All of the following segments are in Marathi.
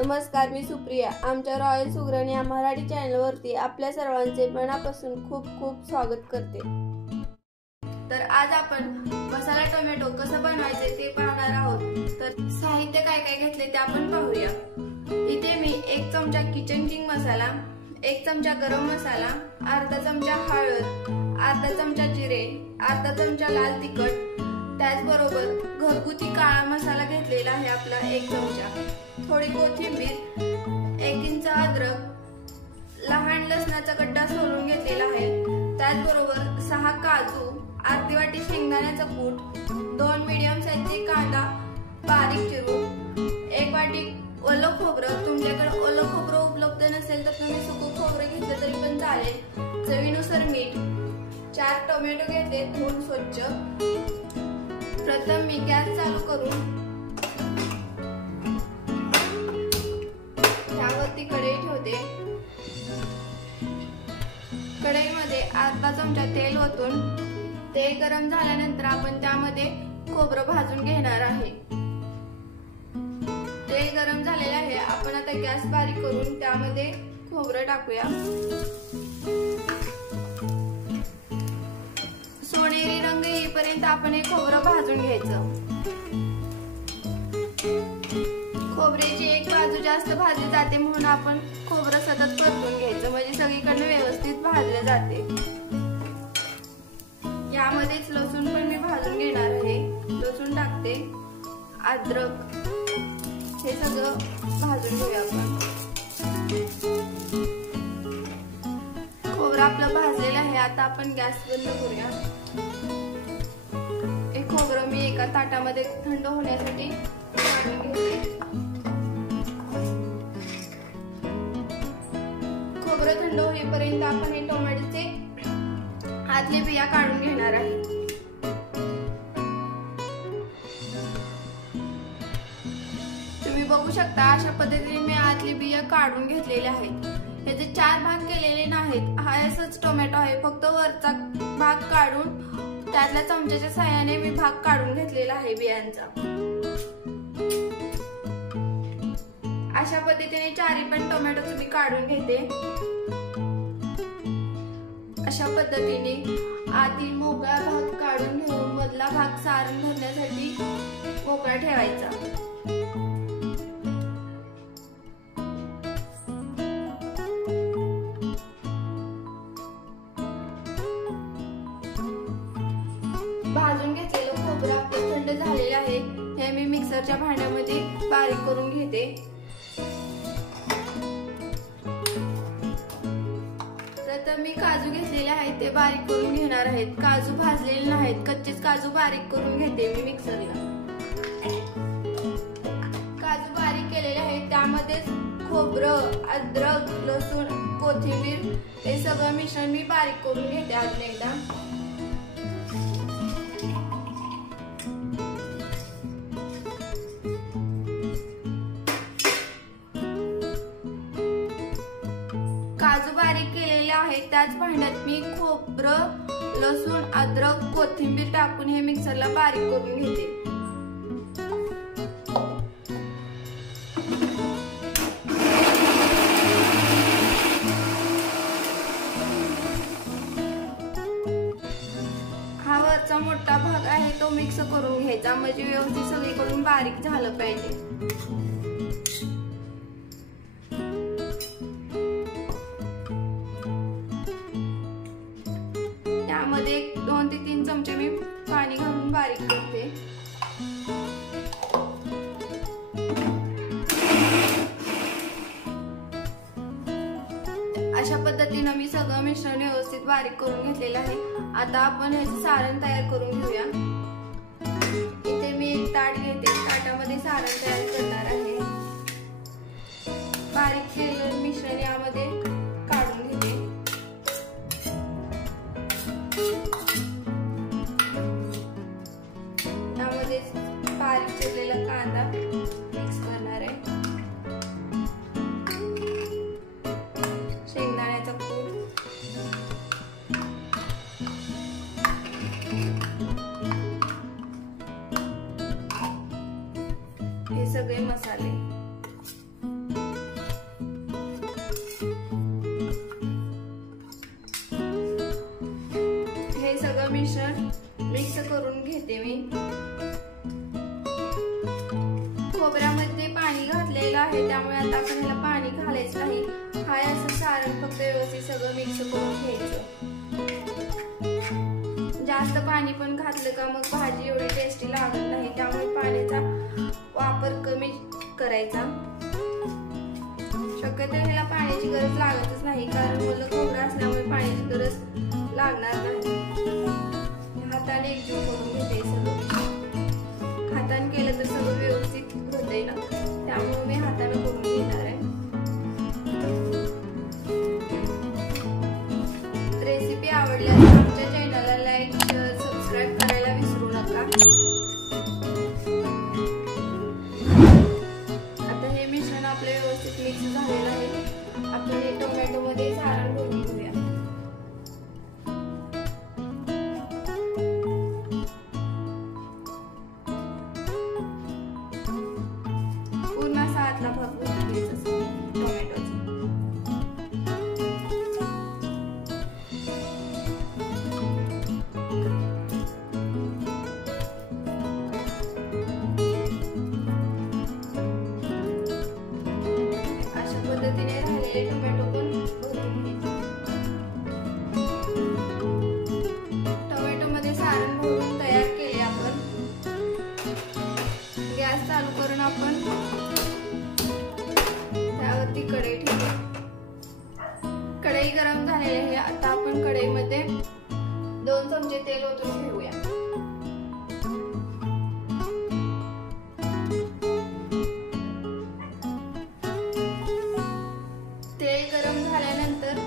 नमस्कार, मी सुप्रिया. आमच्या रॉयल सुगरणी या मराठी चॅनलवरती आपल्या सर्वांचे मनापासून खूप खूप स्वागत करते. तर आज आपण मसाला टोमॅटो कसं बनवायचे ते पाहणार आहोत. तर साहित्य काय काय घेतले ते आपण पाहूया. इथे मी 1 चमचा किचन किंग मसाला, 1 चमचा गरम मसाला, अर्धा चमचा हळद, अर्धा चमचा जिरे, अर्धा चमचा लाल तिखट, त्याचबरोबर घरगुती काळा मसाला घेतलेला आहे आपला 1 चमचा, थोडी कोथिंबीर, 1 इंच अद्रक, लहान लसणाचा गड्डा सोलून घेतलेला आहे, त्याचबरोबर 6 काजू, अर्धी वाटी शेंगदाण्याचा कूट, 2 मीडियम साईजचे कांदा बारीक चिरून, 1 वाटी ओलं खोबरं. तुमच्याकडे ओलं खोबरं उपलब्ध नसेल तर तुम्ही सुकं खोबरं घेतलं तरी पण चालेल, चवीनुसार मीठ, 4 टोमॅटो घेतले धुवून स्वच्छ. प्रथम मी गॅस चालू करून त्यावरती कढई ठेवते. कढईमध्ये अर्धा चमचा तेल ओतून तेल गरम झाल्यानंतर आपण त्यामध्ये खोबरं भाजून घेणार आहे. तेल गरम झालेले आहे. आपण आता गॅस बारीक करून त्यामध्ये खोबरं टाकूया. सोनेरी रंग येईपर्यंत आपण हे खोबरं भाजून घ्यायचं. खोबऱ्याची एक बाजू जास्त भाजली जाते म्हणून आपण खोबरं सतत परतून घ्यायचं, म्हणजे सगळीकडे व्यवस्थित भाजले जाते. यामध्येच लसूण पण मी भाजून घेणार आहे. लसूण टाकते, अद्रक, हे सगळं भाजून घेऊया आपण. खोबरं आपलं भाजलेलं आहे. आता आपण गॅस बंद करूया. हे खोबरं मी एका ताटामध्ये थंड होण्यासाठी काढून घेते. खोबरं थंड होईपर्यंत आपण हे टोमॅटोचे आतले बिया काढून घेणार आहे. तुम्ही बघू शकता अशा पद्धतीने मी आतले बिया काढून घेतलेले आहेत. याचे 4 भाग केलेले नाहीत. हा असंच टोमॅटो आहे, फक्त वरचा भाग काढून त्यातल्या चमच्याच्या साहाय्याने मी भाग काढून घेतलेला आहे बियांचा. अशा पद्धतीने 4 पण टोमॅटो तुम्ही काढून घेते. अशा पद्धतीने आतील मोकळा भाग काढून घेऊन मधला भाग सारण भरण्यासाठी मोकळा ठेवायचा. भाजून घेतलेलं खोबरं आपलं थंड झालेलं आहे. हे मी मिक्सरच्या भांड्यामध्ये बारीक करून घेते. तर मी काजू घेतलेले आहेत ते बारीक करून घेणार आहेत. काजू भाजलेले नाहीत, कच्चेच काजू बारीक करून घेते मी मिक्सरला. काजू बारीक केलेले आहेत. त्यामध्ये खोबरं, अद्रक, लसूण, कोथिंबीर हे सगळं मिश्रण मी बारीक करून घेते अजून एकदा. काजू बारीक केलेले आहेत. त्याच भांड्यात मी खोबरं, लसूण, अद्रक, कोथिंबीर टाकून हे मिक्सरला बारीक करून घेते. हा वरचा मोठा भाग आहे तो मिक्स करून घ्यायचा, म्हणजे व्यवस्थित सगळीकडून बारीक झालं पाहिजे. त्यामध्ये 2 ते 3 चमचे मी पाणी घालून बारीक करते. अशा पद्धतीने मी सगळं मिश्रण व्यवस्थित बारीक करून घेतलेलं आहे. आता आपण ह्याचं सारण तयार करून घेऊया. इथे मी एक ताट घेते. ताटामध्ये सारण तयार करणार आहे. बारीक केलेलं मिश्रण यामध्ये काढून घेते. त्यामध्ये बारीक चिरलेला कांदा मिक्स करणार आहे. शेंगदाण्याचा कूट, हे सगळे मिक्स करून घेते मी। खोबऱ्यामध्ये पाणी घातलेलं आहे, त्यामुळे आता आपण ह्याला पाणी घालायचं नाही। हाय असं सारण फक्त व्यवस्थित सगळं मिक्स करून घ्यायचं। जास्त पाणी पण घातलं का मग भाजी एवढी टेस्टी लागत नाही, त्यामुळे पाण्याचा वापर कमी करायचा। शक्यतो ह्याला पाण्याची गरज लागतच नाही, कारण मला खोबरं असल्यामुळे पाण्याची गरज लागणार नाही। हाताने एकजीव करून घेते सगळं। हाताने केलं तर सगळं व्यवस्थित होतंय ना, त्यामुळे मी हाताने करून घेणार आहे। रेसिपी आवडल्यास आमच्या चॅनलला लाईक, शेअर, सबस्क्राईब करायला विसरू नका। आता हे मिश्रण आपले व्यवस्थित मिक्स झालेलं आहे। आपण हे टोमॅटो मध्ये सारण भरून घेऊया। पूर्ण असा आतला भाग भरून घ्यायचा टोमॅटोचा। अशा पद्धतीने राहिलेले टोमॅटो पण भरून घ्यायचे। टोमॅटो मध्ये सारण भरून तयार केले आपण। गॅस चालू करून आपण त्यावरती कढई ठेवू। कढई गरम झालेली आहे। आता आपण कढईमध्ये 2 चमचे तेल ओतून घेऊया। तेल गरम झाल्यानंतर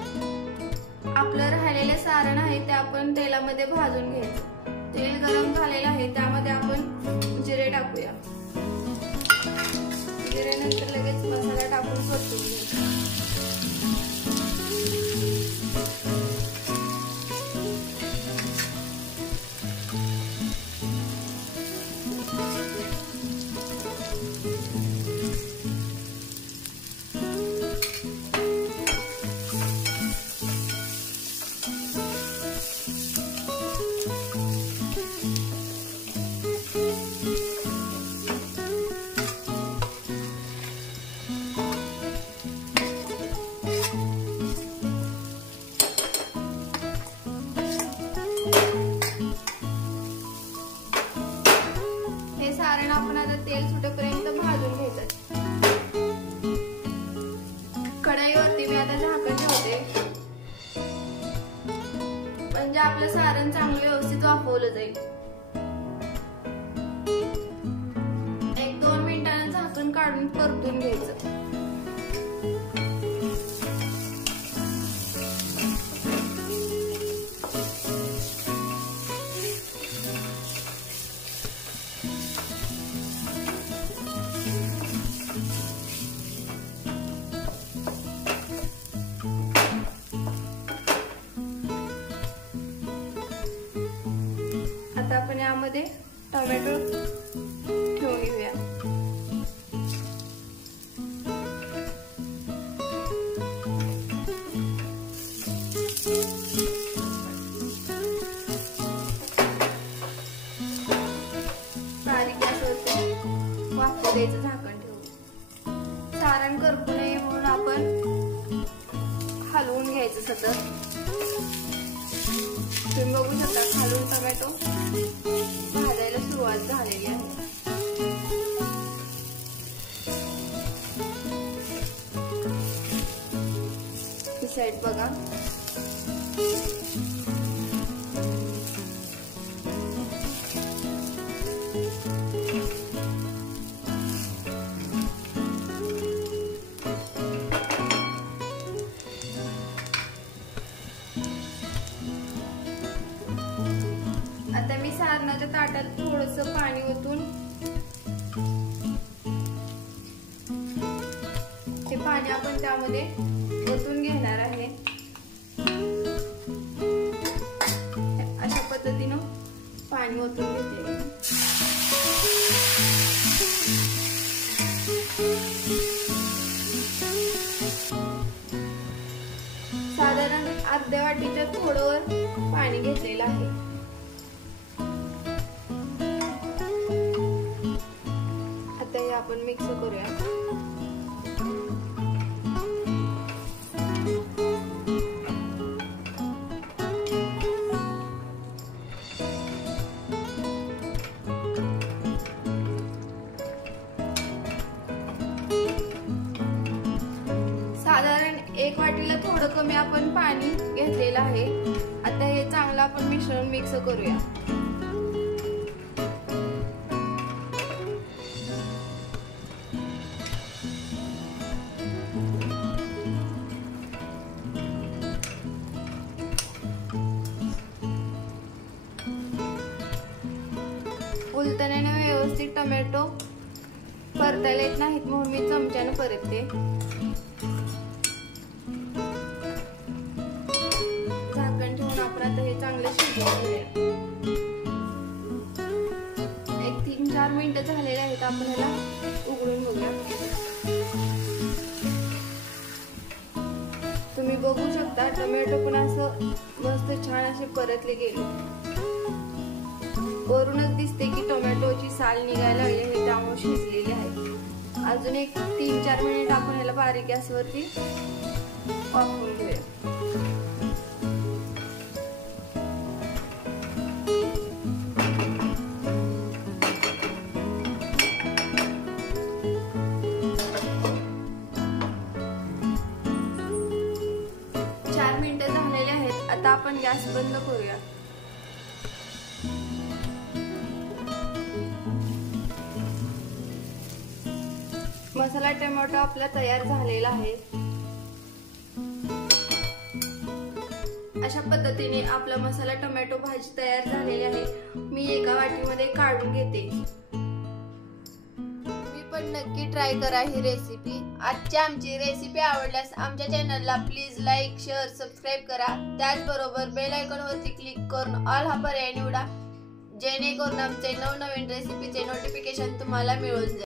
आपलं राहिलेले सारण आहे ते आपण तेलामध्ये भाजून घ्यायचं। तेल गरम झालेलं आहे, त्यामध्ये आपण जिरे टाकूया। जिऱ्यानंतर लगेच मसाला टाकून परतून घ्यायचा। सारण आपण आता तेल सुटेपर्यंत भाजून घ्यायचं। कढईवरती मी आता झाकण ठेवते, म्हणजे आपलं सारण चांगलं व्यवस्थित वाफवलं जाईल। 1-2 मिनिटांनी झाकण काढून परतून घ्यायचं। आता आपण यामध्ये टोमॅटो ठेवून घेऊया। बारीक गॅसवरती वाफू द्यायचं झाकण ठेवून। सारण करपू नये म्हणून आपण हलवून घ्यायचं सतत। तुम्ही बघू शकता खालून टोमॅटो भाजायला सुरुवात झालेली आहे। ही साईड बघा। आता मी सारणाच्या ताटात थोडंसं पाणी ओतून हे पाणी आपण त्यामध्ये ओतून घेणार आहे। अशा पद्धतीनं पाणी ओतून घेते। साधारण अर्ध्या वाटीच्या थोडं पाणी घेतलेलं आहे। मिक्स करूया. साधारण 1 वाटीला थोडं कमी आपण पाणी घेतलेलं आहे. आता हे चांगलं आपण मिश्रण मिक्स करूया. उलटण्याने व्यवस्थित टोमॅटो परतायला येत नाहीत म्हणून मी चमच्याने परतते. झाकण ठेवून आपण आता हे चांगलं शिजवून घेऊया. 1-3-4 मिनिटं झालेले आहेत. आपण ह्याला उघडून बघूया. तुम्ही बघू शकता टोमॅटो पण असं मस्त छान असे परतले गेले. वरूनच दिसते की टोमॅटोची साल निघायला लागली आहे, त्यामुळे शिजलेली आहे. अजून 1-3-4 मिनिट आपण ह्याला बारीक गॅसवरती वाफवून घेऊया. झालेले आहेत. आता आपण गॅस बंद करूया. मसाला टोमॅटो आपला तयार झालेला आहे. अशा पद्धतीने आपला मसाला टोमॅटो भाजी तयार झालेली आहे. मी एका वाटीमध्ये काढून घेते. पण नक्की ट्राय करा ही रेसिपी. आजची आमची रेसिपी आवडल्यास आमच्या चॅनलला प्लीज लाईक, शेअर, सबस्क्राईब करा. त्याचबरोबर बेल आयकॉन वरती क्लिक करून ऑल हा पर्याय निवडा, जेणेकरून आमचे नवनवीन रेसिपीचे नोटिफिकेशन तुम्हाला मिळून जाईल.